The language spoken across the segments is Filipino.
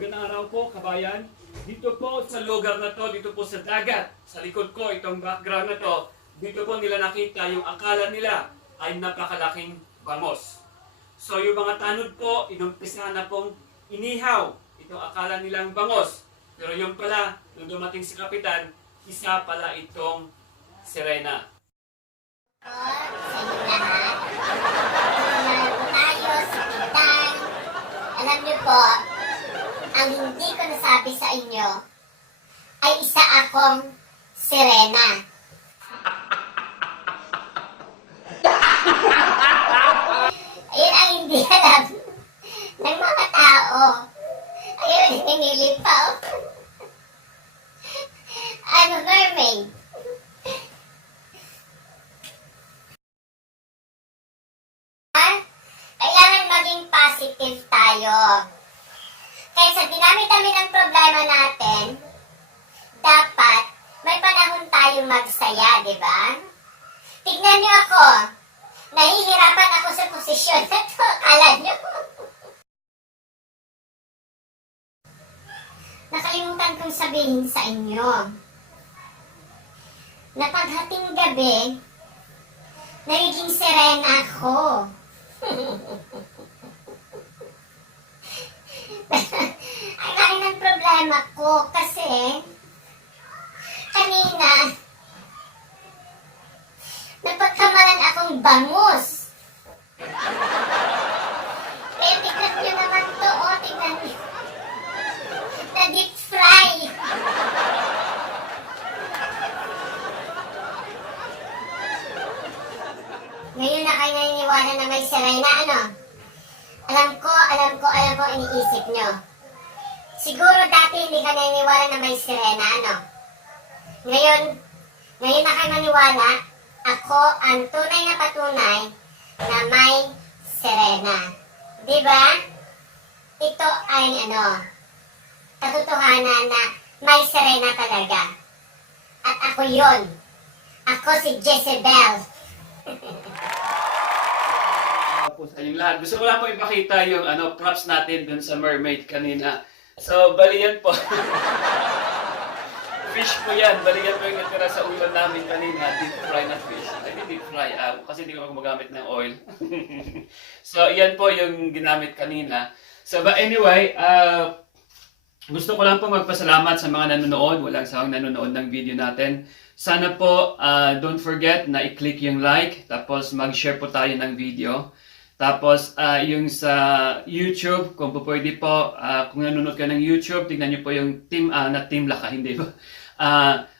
Magandang araw po, kabayan. Dito po sa lugar na to, dito po sa dagat, sa likod ko, itong background na to, dito po nila nakita yung akala nila ay napakalaking bangos. So yung mga tanod po, inumpisa na pong inihaw itong akala nilang bangos. Pero yung pala, nung dumating si Kapitan, isa pala itong sirena. Sa inyo lahat. Naroon tayo sa Pintang. Alam niyo po, ang hindi ko nasabi sa inyo ay isa akong sirena. Ayun ang hindi alam ng mga tao. Ayun, hinilipaw. I'm a mermaid. Kailangan maging positive tayo. Kaya sa dinami-dami ng problema natin, dapat may panahon tayong magsaya, di ba? Tignan niyo ako. Nahihirapan ako sa posisyon na to. Akala niyo. Nakalimutan kong sabihin sa inyo na paghating gabi, nagiging sirena ako. Ang laki ng problema ko kasi kanina napagkamalan akong bangus. Kaya tignan nyo naman to, o tignan nyo. Na-deep fry. Ngayon na kayo naniniwala na may sirena, ano? Alam ko iniisip nyo. Siguro dati hindi ka naniniwala na may sirena, ano? Ngayon na kayo maniwala, ako ang tunay na patunay na may sirena. Diba? Ito ay, katotohanan na may sirena talaga. At ako yon. Ako si Jezebel. Po sa inyong lahat. Gusto ko lang po ipakita yung props natin dun sa mermaid kanina. So, bali yan po. Fish po yan. Bali yan po yung natira sa ulo namin kanina. Deep fry na fish. I mean deep fry. Kasi hindi ko gumagamit ng oil. So, yan po yung ginamit kanina. So, but anyway, gusto ko lang po magpasalamat sa mga nanonood. Walang sawang nanonood ng video natin. Sana po, don't forget na i-click yung like. Tapos, mag-share po tayo ng video. Tapos, yung sa YouTube, kung po pwede po, kung nanonood ka ng YouTube, tignan nyo po yung team, na Team Lakay, hindi ba?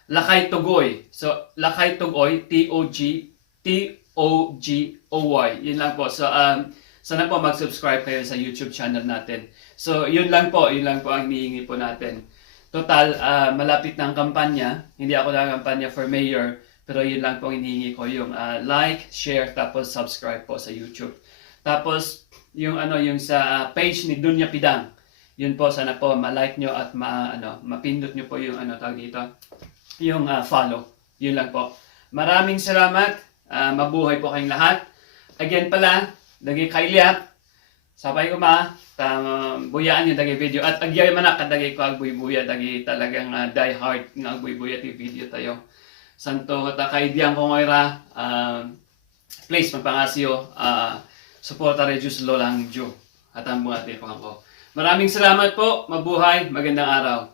Lakay Tugoy. So, Lakay Tugoy, T-O-G-O-Y. Yun lang po. So, sana po mag-subscribe kayo sa YouTube channel natin. So, yun lang po ang hinihingi po natin. Total, malapit na ang kampanya. Hindi ako nakampanya for mayor. Pero yun lang po ang hinihingi ko. Yung like, share, tapos subscribe po sa YouTube. Tapos, yung sa page ni Dunya Pidang. Yun po, sana po ma-like nyo at mapindot nyo po yung tawag dito. Yung follow. Yun lang po. Maraming salamat. Mabuhay po kayong lahat. Again pala, dagi kailyak. Sabay ko buyaan yung dagi video. At agyay manak kadagi ko agbuy-buya. Dagi talagang die hard ng agbuy-buya ti video tayo. Santo takaidiyan ko ngayon. Please, magpangasyo. Suporta Regius Lolang Diyo. At ang mga tipang ko. Maraming salamat po. Mabuhay. Magandang araw.